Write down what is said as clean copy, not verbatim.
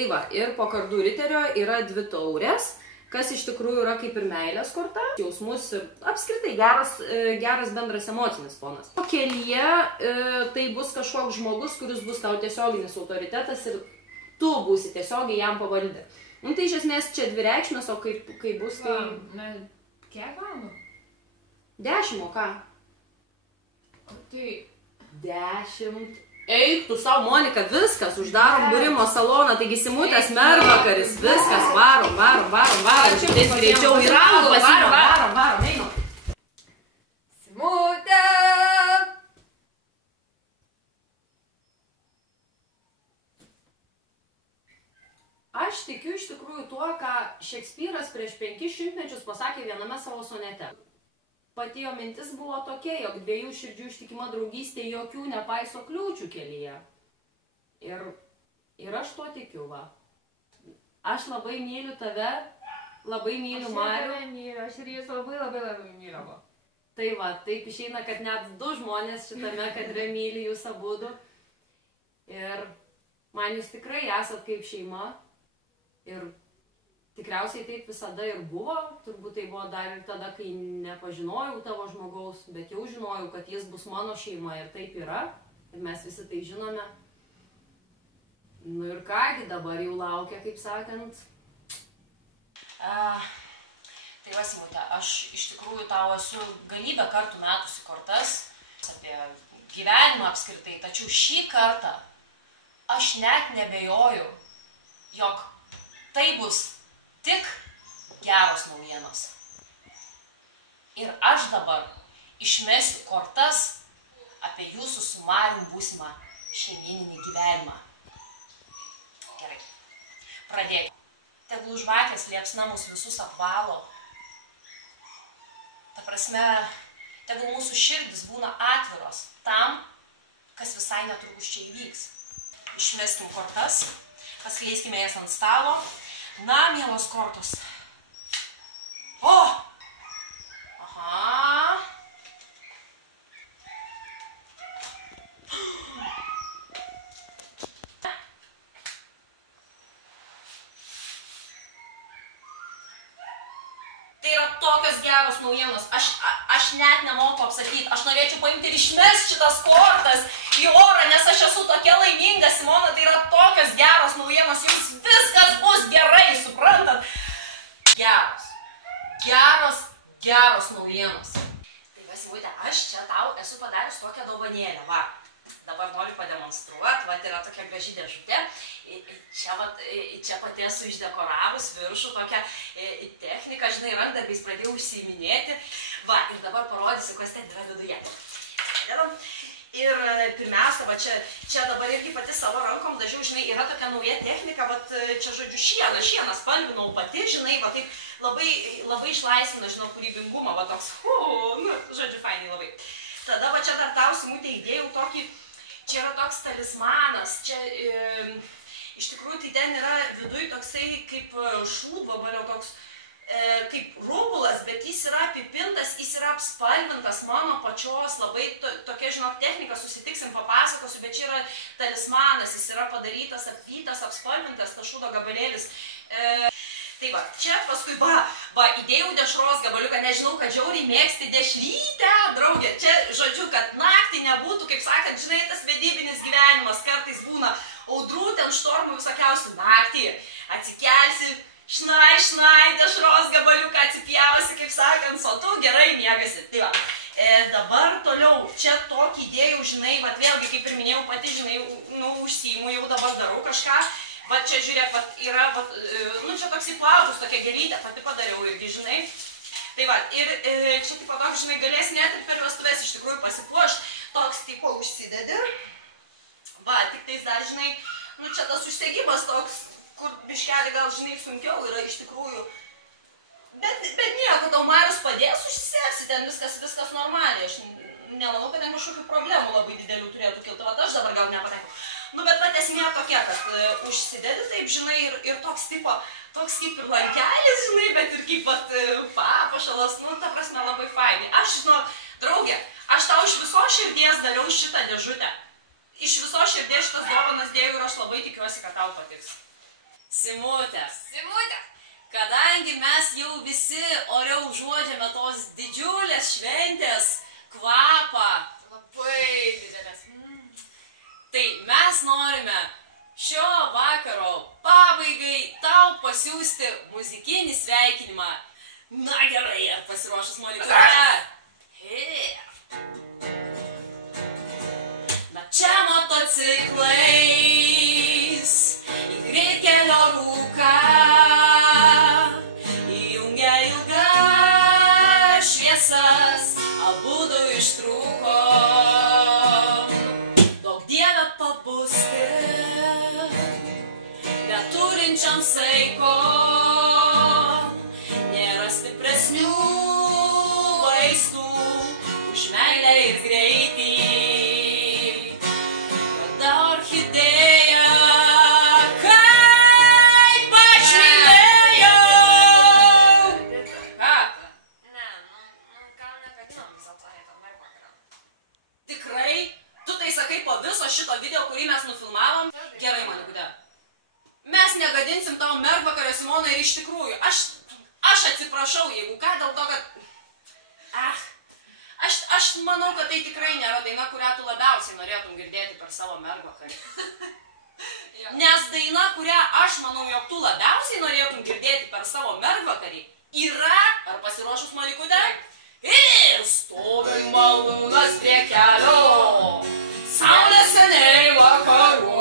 Tai va, ir po kardų riterio yra 2 taurės, kas iš tikrųjų yra kaip ir meilės korta, jausmus ir apskritai geras bendras emocinis fonas. O kelyje tai bus kažkoks žmogus, kuris bus tau tiesioginis autoritetas ir tu būsi tiesiogiai jam pavaldi. Nu tai iš esmės čia 2 reikšmės, o kaip bus tai... Kiek valandų? 10, o ką? Tai... 10... Eik tu savo, Monika, viskas, uždarom būrimo saloną, taigi Simutės mervakaris, viskas, varom, šitais greičiau į rangų pasirom, varom, einam. Simutė! Aš tikiu iš tikrųjų tuo, ką Šekspyras prieš 500 mečius pasakė viename savo sonete. Pati jo mintis buvo tokia, jog 2 širdžių ištikima draugystė jokių nepaiso kliūčių kelyje. Ir aš tuo tikiu, va. Aš labai myliu tave, labai myliu Marių. Aš tave myliu, aš ir jis labai myliu. Tai va, taip išeina, kad net 2 žmonės šitame kadre myli jūs abudu. Ir man jūs tikrai esat kaip šeima. Ir tikriausiai taip visada ir buvo, turbūt tai buvo dar ir tada, kai nepažinojau tavo žmogaus, bet jau žinojau, kad jis bus mano šeima ir taip yra, ir mes visi tai žinome. Nu ir kągi, dabar jau laukia, kaip sakant. Tai va, Simutė, aš iš tikrųjų tau esu galybę kartų metusi kortas apie gyvenimą apskritai, tačiau šį kartą aš net nebejoju, jog tai bus tik geros naujienos. Ir aš dabar išmesiu kortas apie jūsų su Marium būsimą šeimyninį gyvenimą. Gerai, pradėkime. Tegul žvakės liepsna mus visus apvalo. Ta prasme, tegul mūsų širdis būna atviros tam, kas visai netrukus čia įvyks. Išmeskim kortas, paskleiskime jas ant stalo. Na, mielos kortos. O! Aha. Tai yra tokios geros naujienos. Aš net nemoku apsakyti. Aš norėčiau paimti ir išmesti šitas kortas į orą, nes aš esu tokia laiminga, Simona. Tai yra tokios geros naujienos. Jums viskas bus gerai, suprantat? Geros naujienos. Tai va, Simutė, aš čia tau esu padarius tokią dovanėlę, va. Dabar noriu pademonstruoti, va, yra tokia graži dėžutė. Čia pati esu išdekoravus viršų tokią techniką, žinai, rankdarbiais pradėjau užsiiminėti. Va, ir dabar parodysiu, kas ten yra viduje. Ir pirmiausia, va, čia dabar irgi pati savo rankom dažiau, žinai, yra tokia nauja technika, va, čia, žodžiu, šieną spalvinau pati, žinai, va, taip labai išlaisvina, žinau, kūrybingumą, va, toks, nu, žodžiu, fainai labai. Tada, va, čia dar tau, Simutė, įdėjau tokį, čia yra toks talismanas, čia, iš tikrųjų, tai ten yra viduj toksai kaip šūdvabalio, toks, kaip rubulas, bet jis yra apipintas, jis yra apspalvintas mano pačios, labai tokia, žinok, technika, susitiksim, papasakosiu, bet čia yra talismanas, jis yra padarytas, apvytas, apspalvintas, tas šūdo gabalėlis. Tai va, čia paskui, va, įdėjau dešros gabaliuką, nežinau, kad žiauriai mėgsti dešrytę, draugė, čia, žodžiu, kad naktį nebūtų, kaip sakant, žinai, tas vedybinis gyvenimas, kartais būna audrų, ten štormų visokiausių, naktį atsikelsi, šnai, dešros gabaliuką atsipjausi, kaip sakant, o tu gerai miegasi. Tai va, dabar toliau, čia tokį idėjų, žinai, va, vėlgi, kaip ir minėjau, pati, žinai, nu, užsiimu, jau dabar darau kažką. Va, čia, žiūrėk, va, yra, va, nu, čia toks įplaukus, tokia gėlytė, pati padariau irgi, žinai. Tai va, ir čia taip pat, žinai, galės net ir per vestuves iš tikrųjų pasipuoš, toks tipo užsidedi. Va, tik tais dar, žinai, nu, čia tas užsegimas toks, kur biškelį gal, žinai, sunkiau yra iš tikrųjų. Bet nieko, tau Marius padės, užsisėsi, ten viskas normaliai. Aš nemanau, kad ten kažkokių problemų labai didelių turėtų kilti. Vat aš dabar gal nepatenkiau. Nu, bet vat esmė tokia, kad užsidedi taip, žinai, ir toks tipo, toks kaip ir lankelis, žinai, bet ir kaip vat papuošalas, nu, ta prasme, labai fainai. Aš, žinau, draugė, aš tau iš visos širdies dariau šitą dėžutę. Iš visos širdies šitas dovanas dėjau ir aš labai tikiuosi, kad tau patiks. Simutė. Simutė. Kadangi mes jau visi ore užuodžiame tos didžiulės šventės kvapą, Labai didelės. tai mes norime šio vakaro pabaigai tau pasiųsti muzikinį sveikinimą. Na gerai, ar pasiruošus Monikute? Na čia motociklais į greitkelio rūką įjungia ilgas šviesas, abudu ištrūko. Daug dieve pabusti, neturinčiam saiko, nėra stipresnių vaistų už meilę ir greitį. Kada orchidėja, kaip aš mylėjau. Ką? Ne, gal nekadinom visą tą vakarą. Tikrai? Tu tai sakai po viso šito video, kurį mes nufilmavom? Gerai, Monikute. Mes negadinsim tau mergvakario, Simona, ir iš tikrųjų. Aš atsiprašau, jeigu ką, dėl to, kad... Aš manau, kad tai tikrai nėra daina, kurią tu labiausiai norėtum girdėti per savo mergvakarį. Nes daina, kurią aš manau, jog tu labiausiai norėtum girdėti per savo mergvakarį, yra... Ar pasiruošus, Monikute? Ir stovi malūnas prie kelio, saulė seniai vakaruoja.